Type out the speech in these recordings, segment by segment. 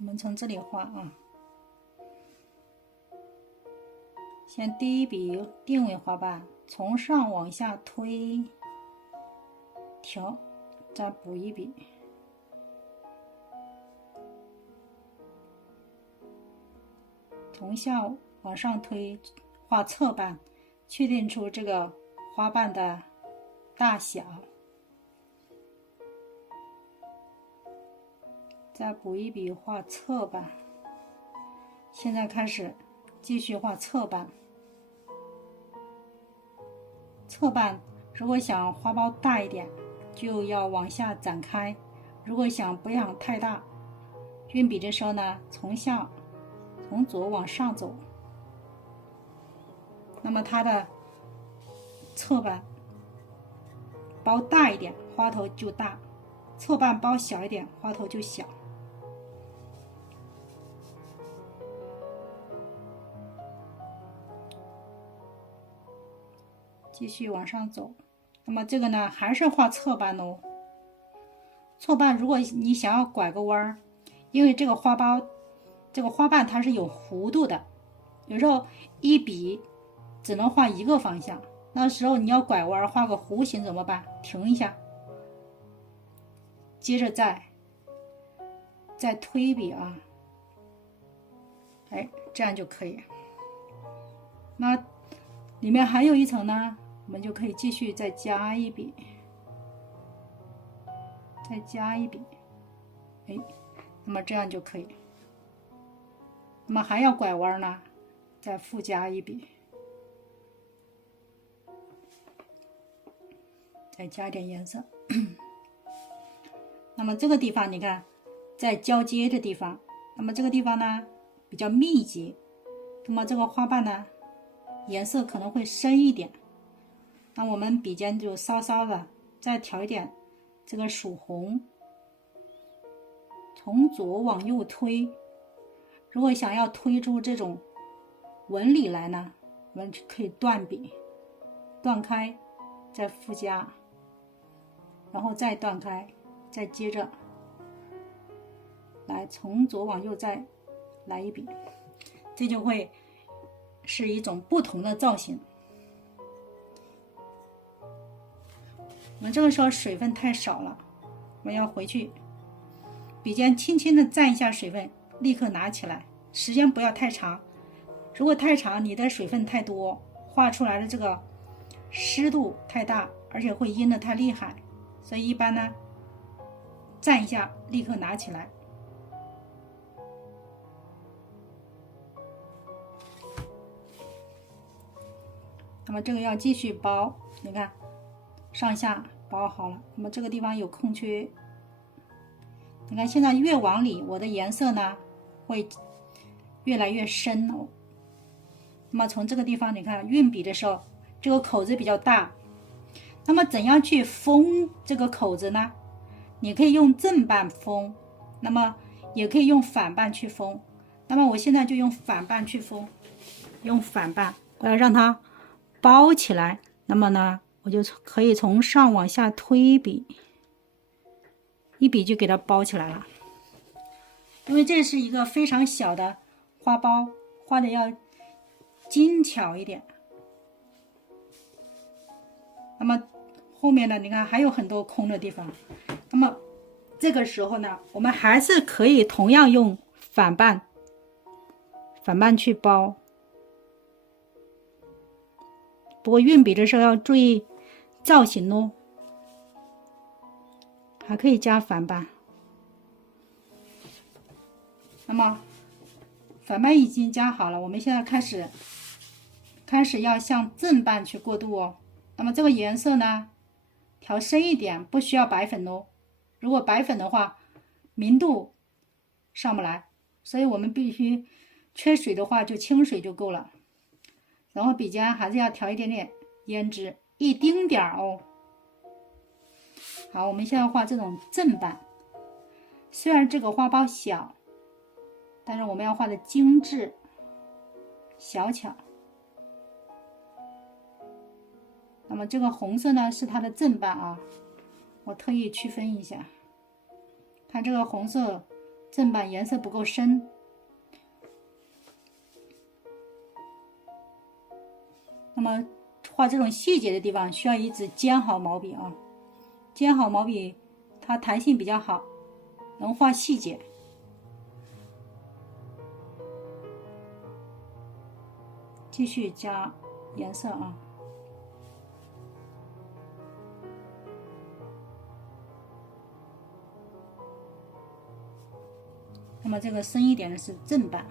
我们从这里画啊，先第一笔定位花瓣，从上往下推调，再补一笔，从下往上推，画侧瓣，确定出这个花瓣的大小，再补一笔画侧瓣。现在开始继续画侧瓣。侧瓣如果想花苞大一点，就要往下展开；如果不想太大，运笔的时候呢，从左往上走。那么它的侧瓣苞大一点，花头就大；侧瓣苞小一点，花头就小。继续往上走，那么这个呢还是画侧瓣哦。侧瓣如果你想要拐个弯儿，因为这个花瓣它是有弧度的，有时候一笔只能画一个方向，那时候你要拐弯画个弧形怎么办？停一下，接着再推笔啊，哎，这样就可以。那里面还有一层呢，我们就可以继续再加一笔，再加一笔，哎，那么这样就可以。那么还要拐弯呢，再附加一笔，再加一点颜色。那么这个地方你看，在交接的地方，那么这个地方呢比较密集，那么这个花瓣呢颜色可能会深一点，那我们笔尖就稍稍的再调一点这个曙红，从左往右推。如果想要推出这种纹理来呢，我们就可以断笔，断开再附加，然后再断开，再接着来从左往右再来一笔，这就会是一种不同的造型。我们这个时候水分太少了，我们要回去，笔尖轻轻的蘸一下水分，立刻拿起来，时间不要太长。如果太长，你的水分太多，画出来的这个湿度太大，而且会阴得太厉害，所以一般呢，蘸一下，立刻拿起来。那么这个要继续包，你看上下包好了，那么这个地方有空缺，你看现在越往里，我的颜色呢会越来越深哦。那么从这个地方你看运笔的时候，这个口子比较大，那么怎样去封这个口子呢？你可以用正瓣封，那么也可以用反瓣去封。那么我现在就用反瓣去封，用反瓣，我要让它包起来。那么呢，我就可以从上往下推笔，一笔就给它包起来了。因为这是一个非常小的花苞，画的要精巧一点。那么后面呢，你看还有很多空的地方。那么这个时候呢，我们还是可以同样用反瓣去包。不过运笔的时候要注意造型哦，还可以加反瓣。那么反瓣已经加好了，我们现在开始要向正瓣去过渡哦。那么这个颜色呢，调深一点，不需要白粉哦。如果白粉的话，明度上不来，所以我们必须缺水的话，就清水就够了。然后笔尖还是要调一点点胭脂，一丁点儿哦。好，我们现在画这种正瓣，虽然这个花苞小，但是我们要画的精致小巧。那么这个红色呢是它的正瓣啊，我特意区分一下，它这个红色正版颜色不够深。那么画这种细节的地方，需要一支尖毫毛笔啊。尖毫毛笔它弹性比较好，能画细节。继续加颜色啊。那么这个深一点的是正版。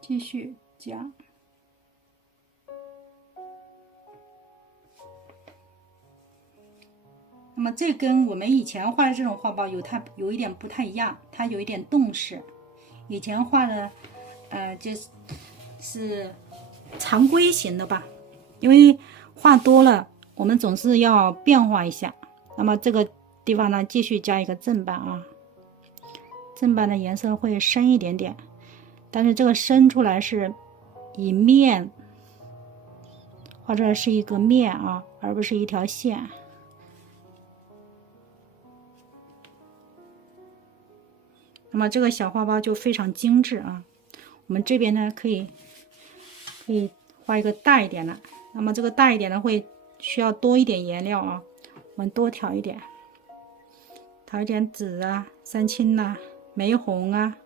继续加。那么这跟我们以前画的这种画报有一点不太一样，它有一点动势。以前画的就是常规型的吧，因为画多了我们总是要变化一下。那么这个地方呢，继续加一个正版啊。正版的颜色会深一点点，但是这个深出来是以面画出来是一个面啊，而不是一条线。那么这个小花苞就非常精致啊。我们这边呢可以画一个大一点的，那么这个大一点的会需要多一点颜料啊，我们多调一点，调一点紫啊、三青啊、玫红啊、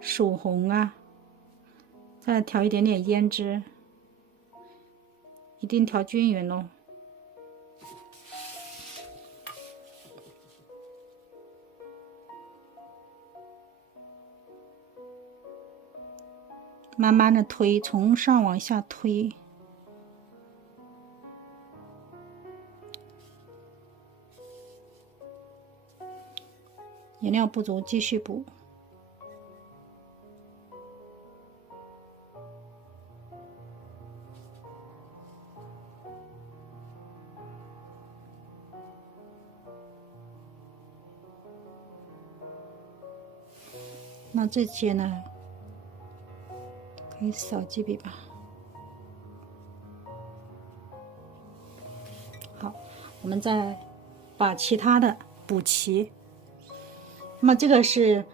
曙红啊，再调一点点胭脂，一定调均匀哦。慢慢的推，从上往下推。颜料不足，继续补。那这些呢？可以少几笔吧。好，我们再把其他的补齐。那么这个是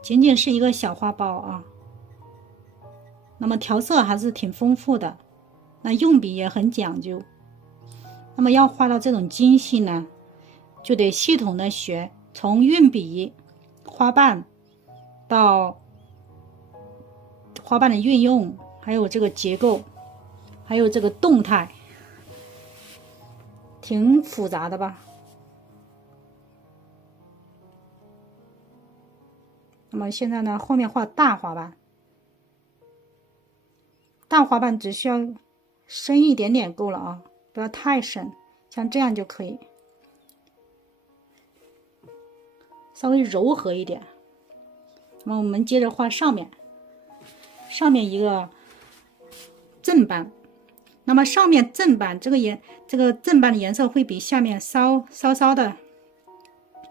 仅仅是一个小花苞啊。那么调色还是挺丰富的，那用笔也很讲究。那么要画到这种精细呢，就得系统的学，从运笔、花瓣到花瓣的运用，还有这个结构，还有这个动态，挺复杂的吧。那么现在呢，后面画大花瓣，大花瓣只需要深一点点够了啊，不要太深，像这样就可以，稍微柔和一点。那么我们接着画上面一个正版。那么上面正版这个正版的颜色会比下面稍稍的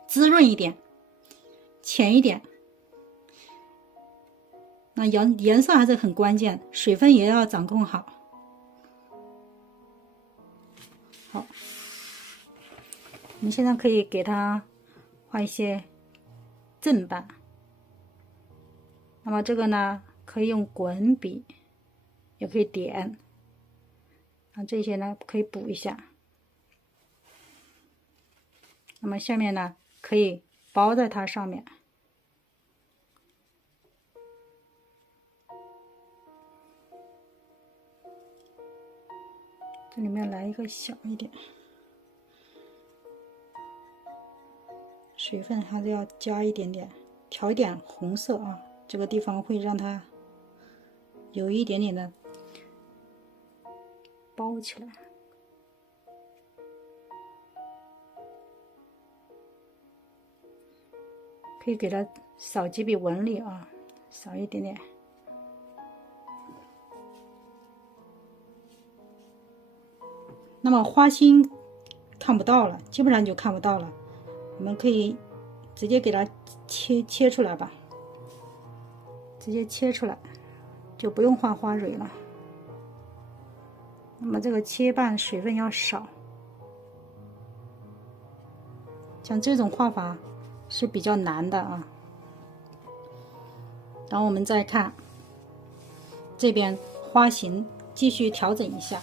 滋润一点，浅一点。那颜色还是很关键，水分也要掌控好。好，我们现在可以给它画一些正版。那么这个呢，可以用滚笔，也可以点。这些呢可以补一下。那么下面呢可以包在它上面。这里面来一个小一点，水分还是要加一点点，调一点红色啊，这个地方会让它有一点点的包起来。可以给它少几笔纹理啊，少一点点。那么花心看不到了，基本上就看不到了，我们可以直接给它切出来吧，直接切出来，就不用画花蕊了。那么这个切瓣水分要少，像这种画法是比较难的啊。然后我们再看这边花型，继续调整一下。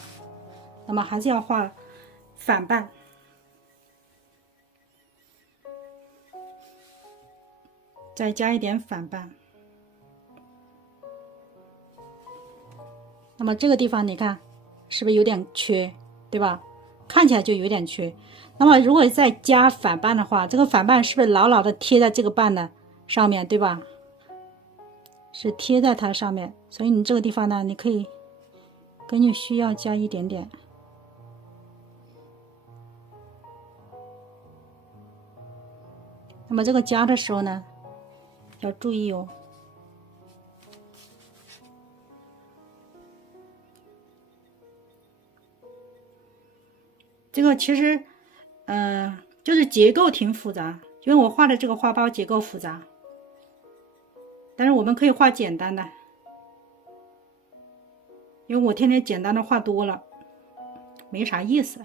那么还是要画反瓣，再加一点反瓣。那么这个地方你看是不是有点缺，对吧？看起来就有点缺。那么如果再加反瓣的话，这个反瓣是不是牢牢的贴在这个瓣的上面，对吧？是贴在它上面，所以你这个地方呢，你可以根据需要加一点点。那么这个加的时候呢，要注意哦。这个其实，就是结构挺复杂，因为我画的这个花苞结构复杂，但是我们可以画简单的，因为我天天简单的画多了，没啥意思。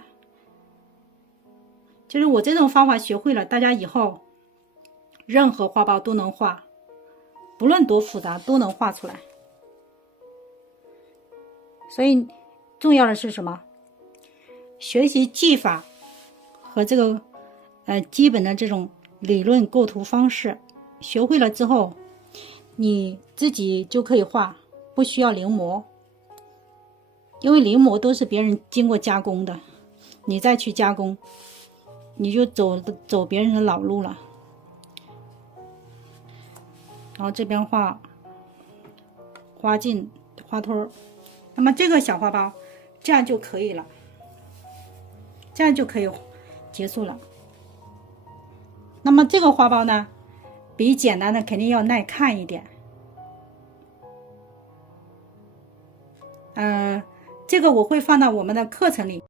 就是我这种方法学会了，大家以后任何花苞都能画，不论多复杂都能画出来。所以重要的是什么？学习技法和这个基本的这种理论构图方式，学会了之后，你自己就可以画，不需要临摹，因为临摹都是别人经过加工的，你再去加工，你就走别人的老路了。然后这边画花茎、花托，那么这个小花苞这样就可以了，这样就可以结束了。那么这个花苞呢，比简单的肯定要耐看一点。这个我会放到我们的课程里。